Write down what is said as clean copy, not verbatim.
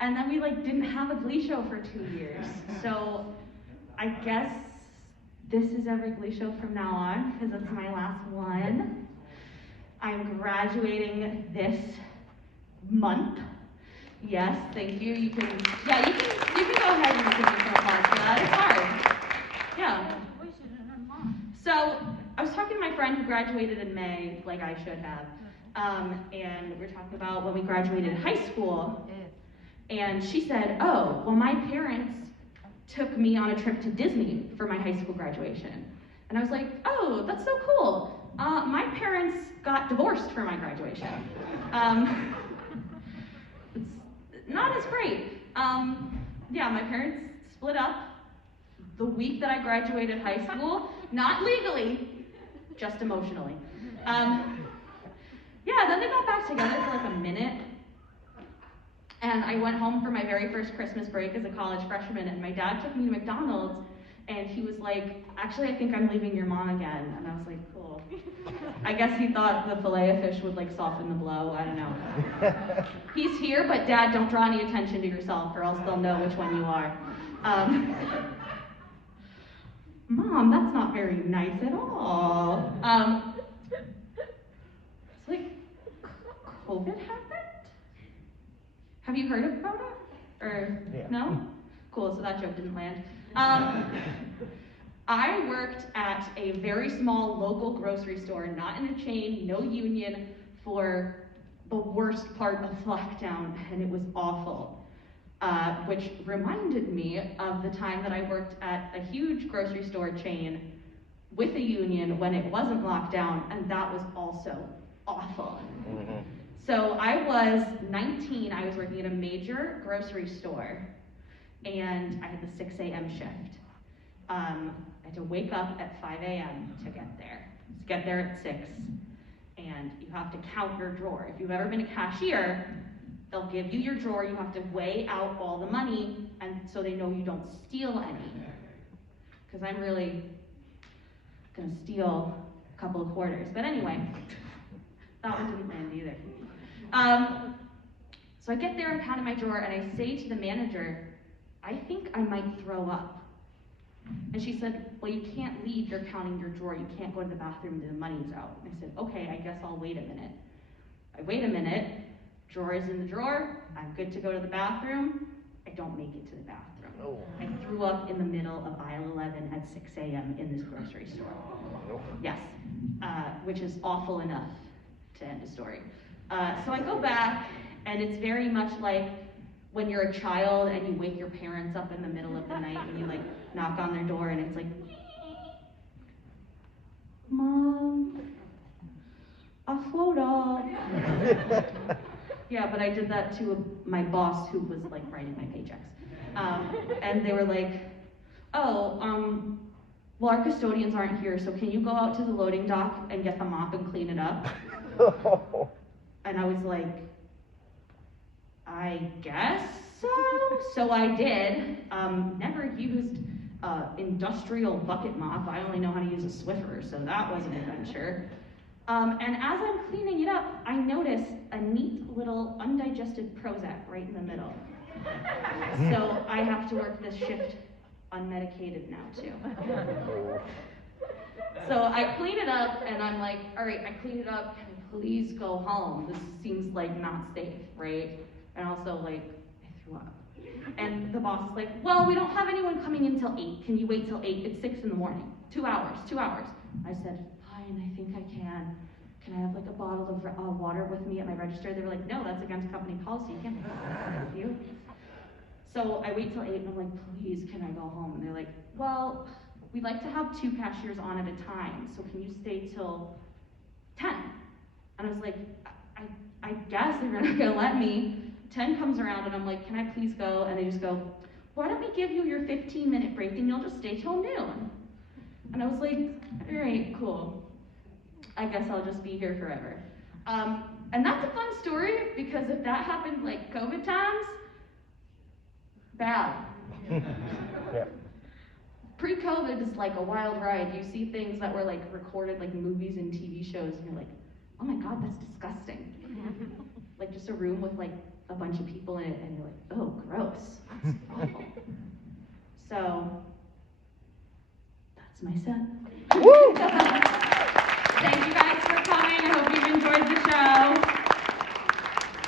And then we like didn't have a Glee show for 2 years. So I guess this is every Glee show from now on, because it's my last one. I'm graduating this month. Yes, thank you. You can go ahead and give me some applause for that. It's hard. Yeah. So I was talking to my friend who graduated in May, like I should have, and we were talking about when we graduated high school, and she said, oh, well, my parents took me on a trip to Disney for my high school graduation. And I was like, oh, that's so cool. My parents got divorced for my graduation. It's not as great. Yeah, my parents split up the week that I graduated high school, not legally, just emotionally. Yeah, then they got back together for like a minute. And I went home for my very first Christmas break as a college freshman, and my dad took me to McDonald's, and he was like, actually, I think I'm leaving your mom again. And I was like, cool. I guess he thought the Filet-O-Fish would like soften the blow, I don't know. He's here, but Dad, don't draw any attention to yourself, or else they'll know which one you are. Mom, that's not very nice at all. It's like, COVID happened? Have you heard about it? Or no? Cool, so that joke didn't land. I worked at a very small local grocery store, not in a chain, no union, for the worst part of lockdown, and it was awful. Which reminded me of the time that I worked at a huge grocery store chain with a union when it wasn't locked down, and that was also awful. Mm-hmm. So I was 19, I was working at a major grocery store, and I had the 6 a.m. shift. I had to wake up at 5 a.m. to get there. Get there at 6, and you have to count your drawer. If you've ever been a cashier, they'll give you your drawer, you have to weigh out all the money, and so they know you don't steal any. Because I'm really gonna steal a couple of quarters. But anyway, that one didn't land either. So I get there, I'm counting my drawer, and I say to the manager, I think I might throw up. And she said, well, you can't leave, you're counting your drawer, you can't go to the bathroom until the money's out. And I said, okay, I guess I'll wait a minute. I wait a minute, drawer is in the drawer, I'm good to go to the bathroom, I don't make it to the bathroom. Oh. I threw up in the middle of aisle 11 at 6 a.m. in this grocery store. Oh. Yes, which is awful enough to end a story. So I go back, and it's very much like when you're a child and you wake your parents up in the middle of the night and you like knock on their door and it's like, Mom, I float up. Yeah, but I did that to my boss who was like writing my paychecks. And they were like, oh, well, our custodians aren't here, so can you go out to the loading dock and get the mop and clean it up? And I was like, I guess so. So I did. Never used industrial bucket mop. I only know how to use a Swiffer, so that was an adventure. And as I'm cleaning it up, I notice a neat little undigested Prozac right in the middle. So I have to work this shift unmedicated now too. So I clean it up, and I'm like, all right, I clean it up, can I please go home? This seems like not safe, right? And also like, I threw up. And the boss is like, well, we don't have anyone coming in till 8. Can you wait till 8? It's 6 in the morning. 2 hours. I said, fine, I think I can. Can I have like a bottle of water with me at my register? They were like, no, that's against company policy. You can't have water with you. So I wait till 8, and I'm like, please, can I go home? And they're like, well, we'd like to have 2 cashiers on at a time, so can you stay till 10? And I was like, I guess they're not gonna let me. 10 comes around, and I'm like, can I please go? And they just go, why don't we give you your 15-minute break, and you'll just stay till noon? And I was like, all right, cool. I guess I'll just be here forever. And that's a fun story, because if that happened like COVID times, bad. Yeah. Pre-COVID is like a wild ride. You see things that were like recorded like movies and TV shows, and you're like, oh my God, that's disgusting. Like just a room with like a bunch of people in it, and you're like, oh, gross. That's awful. So, that's my set. Woo!